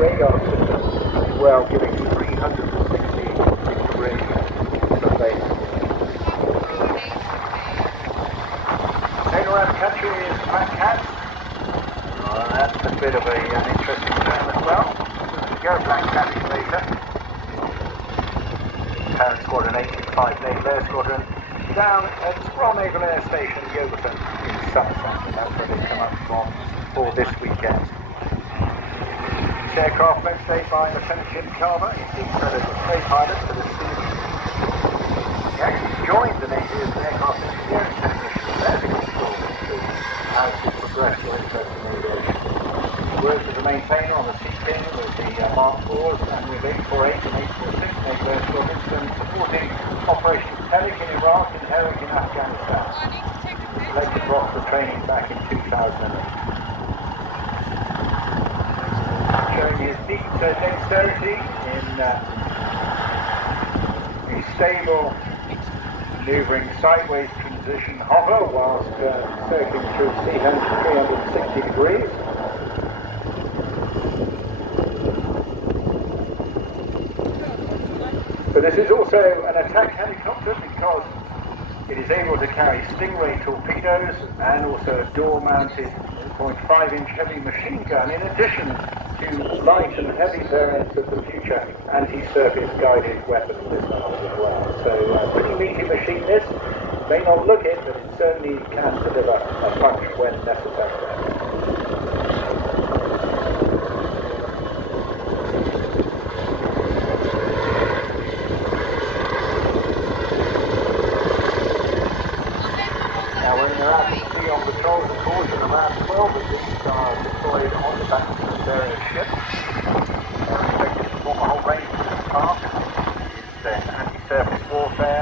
radar system as well, giving 360 degree surveillance. Taking around the country is Black Cat. That's a bit of an interesting term as well. There we go, Black Cat later. Parent Squadron 825 Naval Air Squadron down at Royal Naval Air Station, Yeovilton in Somerset. And that's where they come up from for this weekend. This aircraft flown today by Lieutenant Jim Carver. He's the accredited play pilot for the Sea. He actually joined the Navy as an aircraft engineering technician. There's a good story as he progressed your interest in aviation. He worked as a maintainer on the Sea King with the Mark IVs and with 848 and 846 Naval Air Squadrons and supporting Operation Telic in Iraq and Herrick in Afghanistan. Selected for officer training back in 2008. Showing his neat dexterity in a stable, manoeuvring sideways transition hover whilst circling through sea 360 degrees. But this is also an attack helicopter because it is able to carry Stingray torpedoes and also a door-mounted 0.5-inch heavy machine gun, in addition to light and heavy variants of the future anti-surface guided weapon missiles as well. So pretty meaty machine this. May not look it, but it certainly can deliver a punch when necessary. On patrols and calls and around 12 of these are deployed on the backs of various ships. They're expected to perform a whole range of tasks. It's then anti-surface warfare,